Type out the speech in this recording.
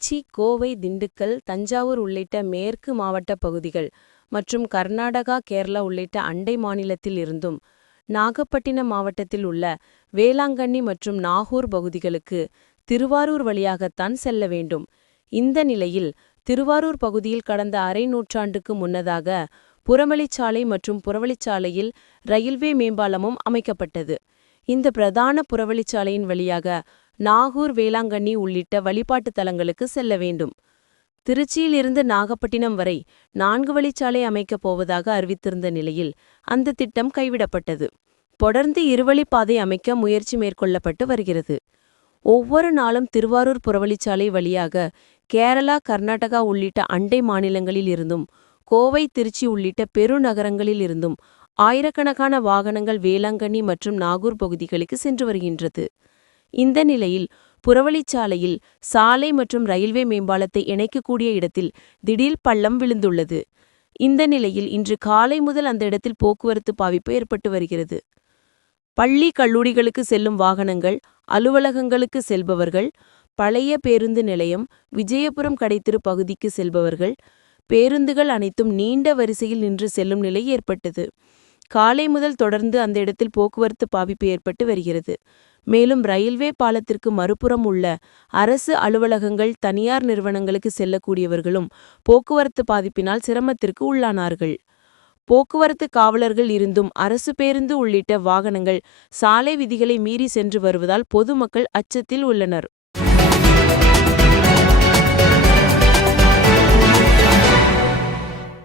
திருச்சி, கோவை, திண்டுக்கல், தஞ்சாவூர் உள்ளிட்ட மேற்கு மாவட்ட பகுதிகள் மற்றும் கர்நாடகா, கேரளா உள்ளிட்ட அண்டை மாநிலத்தில் இருந்தும் நாகப்பட்டினம் மாவட்டத்தில் உள்ள வேளாங்கண்ணி மற்றும் நாகூர் பகுதிகளுக்கு திருவாரூர் வழியாகத்தான் செல்ல வேண்டும். இந்த நிலையில் திருவாரூர் பகுதியில் கடந்த அரை நூற்றாண்டுக்கு முன்னதாக புறவழிச்சாலை மற்றும் புறவழிச்சாலையில் ரயில்வே மேம்பாலமும் அமைக்கப்பட்டது. இந்த பிரதான புறவழிச்சாலையின் வழியாக நாகூர், வேளாங்கண்ணி உள்ளிட்ட வழிபாட்டு தலங்களுக்கு செல்ல வேண்டும். திருச்சியிலிருந்து நாகப்பட்டினம் வரை 4 வழிச்சாலை அமைக்கப் போவதாக அறிவித்திருந்த நிலையில் அந்த திட்டம் கைவிடப்பட்டது. தொடர்ந்து இருவழிப்பாதை அமைக்க முயற்சி மேற்கொள்ளப்பட்டு வருகிறது. ஒவ்வொரு நாளும் திருவாரூர் புறவழிச்சாலை வழியாக கேரளா, கர்நாடகா உள்ளிட்ட அண்டை மாநிலங்களில் இருந்தும் கோவை, திருச்சி உள்ளிட்ட பெருநகரங்களில் இருந்தும் ஆயிரக்கணக்கான வாகனங்கள் வேளாங்கண்ணி மற்றும் நாகூர் பகுதிகளுக்கு சென்று வருகின்றது. இந்த நிலையில் புறவழிச்சாலையில் சாலை மற்றும் ரயில்வே மேம்பாலத்தை இணைக்கக்கூடிய இடத்தில் திடீர் பள்ளம் விழுந்துள்ளது. இந்த நிலையில் இன்று காலை முதல் அந்த இடத்தில் போக்குவரத்து பாதிப்பு ஏற்பட்டு வருகிறது. பள்ளி, கல்லூரிகளுக்கு செல்லும் வாகனங்கள், அலுவலகங்களுக்கு செல்பவர்கள், பழைய பேருந்து நிலையம், விஜயபுரம் கடைத்தெரு பகுதிக்கு செல்பவர்கள், பேருந்துகள் அனைத்தும் நீண்ட வரிசையில் நின்று செல்லும் நிலை ஏற்பட்டது. காலை முதல் தொடர்ந்து அந்த இடத்தில் போக்குவரத்து பாதிப்பு ஏற்பட்டு வருகிறது. மேலும் ரயில்வே பாலத்திற்கு மறுபுறம் உள்ள அரசு அலுவலகங்கள், தனியார் நிறுவனங்களுக்கு செல்லக்கூடியவர்களும் போக்குவரத்து பாதிப்பினால் சிரமத்திற்கு உள்ளானார்கள். போக்குவரத்து காவலர்கள் இருந்தும் அரசு பேருந்து உள்ளிட்ட வாகனங்கள் சாலை விதிகளை மீறி சென்று வருவதால் பொதுமக்கள் அச்சத்தில் உள்ளனர்.